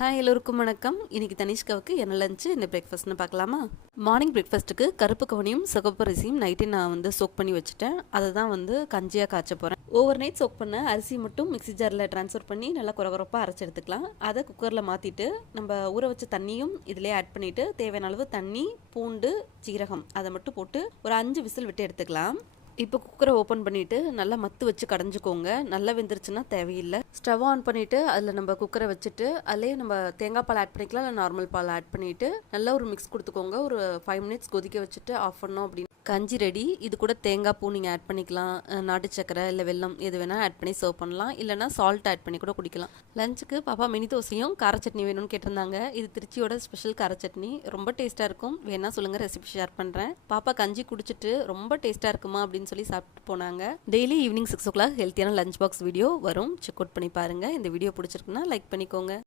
Hi எல்லோருக்கும் வணக்கம். இன்னைக்கு தனிஷ்காவுக்கு என்ன லஞ்சு என்ன பிரேக்ஃபாஸ்ட்னு பார்க்கலாமா? மார்னிங் பிரேக்ஃபாஸ்ட்டுக்கு கருப்பு கவனியும் சிகப்பு அரிசியும் நைட்டே நான் சோக் பண்ணி வச்சுட்டேன். அதை தான் கஞ்சியாக காய்ச்ச போகிறேன். ஓவர் நைட் சோக் பண்ண அரிசி மட்டும் மிக்ஸி ஜாரில் ட்ரான்ஸ்ஃபர் பண்ணி நல்லா குறகுறப்பாக அரைச்சி எடுத்துக்கலாம். அதை குக்கரில் மாற்றிட்டு நம்ம ஊற வச்ச தண்ணியும் இதிலே ஆட் பண்ணிவிட்டு தேவையான அளவு தண்ணி, பூண்டு, சீரகம் அதை மட்டும் போட்டு ஒரு 5 விசில் விட்டு எடுத்துக்கலாம். இப்போ குக்கரை ஓப்பன் பண்ணிவிட்டு நல்லா மத்து வச்சு கடைஞ்சிக்கோங்க. நல்லா வெந்துருச்சுன்னா தேவையில்லை. ஸ்டவ் ஆன் பண்ணிவிட்டு அதில் நம்ம குக்கரை வச்சுட்டு அதிலே நம்ம தேங்காய் பால் ஆட் பண்ணிக்கலாம், இல்லை நார்மல் பால் ஆட் பண்ணிவிட்டு நல்லா ஒரு மிக்ஸ் கொடுத்துக்கோங்க. ஒரு 5 மினிட்ஸ் கொதிக்க வச்சுட்டு ஆஃப் பண்ணோம் அப்படின்னு கஞ்சி ரெடி. இது கூட தேங்காய் பூ நீங்கள் ஆட் பண்ணிக்கலாம், நாட்டு சக்கரை இல்லை வெல்லம் எது வேணால் ஆட் பண்ணி சர்வ் பண்ணலாம், இல்லைனா சால்ட் ஆட் பண்ணி கூட குடிக்கலாம். லஞ்சுக்கு பாப்பா மினி தோசையும் கார சட்னி வேணும்னு கேட்டிருந்தாங்க. இது திருச்சியோட ஸ்பெஷல் கார சட்னி, ரொம்ப டேஸ்ட்டாக இருக்கும். வேணா சொல்லுங்கள், ரெசிபி ஷேர் பண்ணுறேன். பாப்பா கஞ்சி குடிச்சிட்டு ரொம்ப டேஸ்ட்டாக இருக்குமா அப்படின்னு சொல்லி சாப்பிட்டு போனாங்க. டெய்லி ஈவினிங் 6 o'clock ஹெல்த்தியான லஞ்ச் பாக்ஸ் வீடியோ வரும், செக் அவுட் பண்ணி பாருங்கள். இந்த வீடியோ பிடிச்சிருக்குன்னா லைக் பண்ணிக்கோங்க.